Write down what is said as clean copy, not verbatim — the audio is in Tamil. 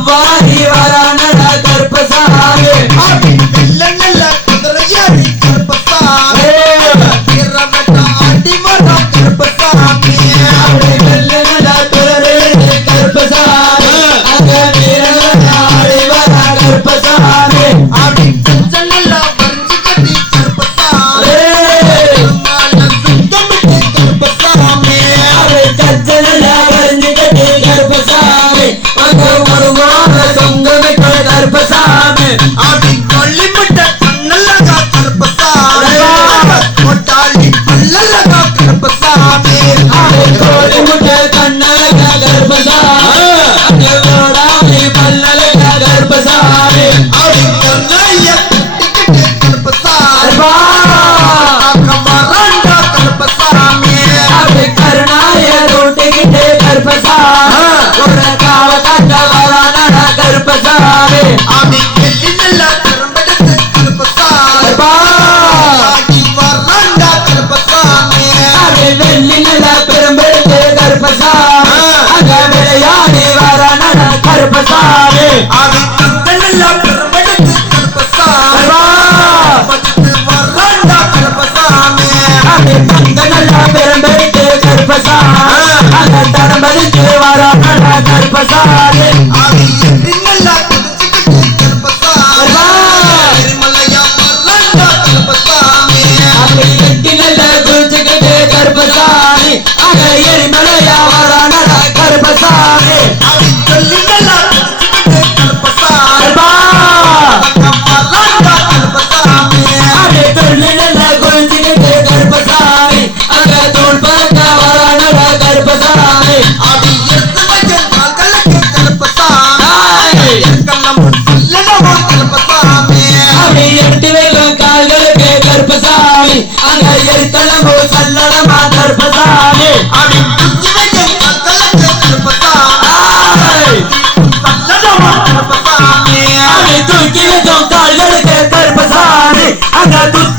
செவ்வாய் வரானட கருப்பசாமி அப்படி நல்ல நல்ல குதிரையாடி கருப்பசாமி திறமட்ட அடிமரம் கருப்பசாமி அப்படி நல்ல நல்ல குதிரை கருப்பசாமி அங்க வீரனாடி வரா கருப்பசாமி அப்படி கொஞ்சம் நல்லா வரைஞ்சு கட்டி கருப்பசாமி சுத்தமிட்டு கருப்பசாமி அப்படி சச்சனல வரைஞ்சு கட்டி கருப்பசாமி அங்க ஒரு மாத சொங்கமிட்டு கருப்பசாமி அப்படி கொல்லிமிட்ட கண்ணல்லகா கருப்பசாமி கொட்டாளி பல்லல்லகா கருப்பசாமி அப்படி கோடி முட்டை கண்ணலக கருப்பசாமி அங்க ஓடாமி பல்லலக கருப்பசாமி அப்படி கண்ணைய கட்டிக்கிட்டு கருப்பசாமி வா அக்கமரண்டா கருப்பசாமி அப்படி கருணாய ரூட்டிக்கிட்டு கருப்பசாமி ஒரு காவ கட்ட வரானட கருப்பசாமி அப்படி வெள்ளி நல்ல கரும்பெடுத்து கருப்பசாமி வா ஆடி வரண்டா கருப்பசாமி அப்படி வெள்ளி நில பெரும்பெடுத்து கருப்பசாமி அங்க விளையாடி வரானட கருப்பசாமி அப்படி தங்க நல்ல கரும்பெடுத்து கருப்பசாமி வா படுத்து வரண்டா கருப்பசாமி அப்படி தங்க நல்லா பெரும்பெடுத்து கருப்பசாமி அங்க தடம்படித்து வரானட கருப்பசாமி அப்படி எட்டி நல்லா குதிச்சுக்கிட்டு கருப்பசாமி வா எரிமலையா வரண்டா கருப்பசாமி அப்படி எட்டி நல்ல குளிச்சுக்கிட்டு கருப்பசாமி அங்க எரிமலையா வரானட கருப்பசாமி அப்படி சொல்லி நல்லா குதிச்சுக்கிட்டு கருப்பசாமி வா வரண்டா கருப்பசாமி அப்படி துள்ளி நல்ல குளிச்சுக்கிட்டு கருப்பசாமி அங்க தூள் பறக்க வரானட கருப்பசாமி அப்படி எடுத்து வைக்க கால்களுக்கு கருப்பசாமி ஆய். எற்கண்ணம் சொல்லனவோ கருப்பசாமி அப்படி எடுத்து வைக்கும் கால்களுக்கு கருப்பசாமி அங்க எரித்தளம்பு சல்லடமா கருப்பசாமி அப்படி குத்தி வைக்க கால்களுக்கு கருப்பசாமி ஆய். சொல்லனவோ கருப்பசாமி அப்படி தூக்கி வைக்கும் கால்களுக்கு கருப்பசாமி அங்க துத்தி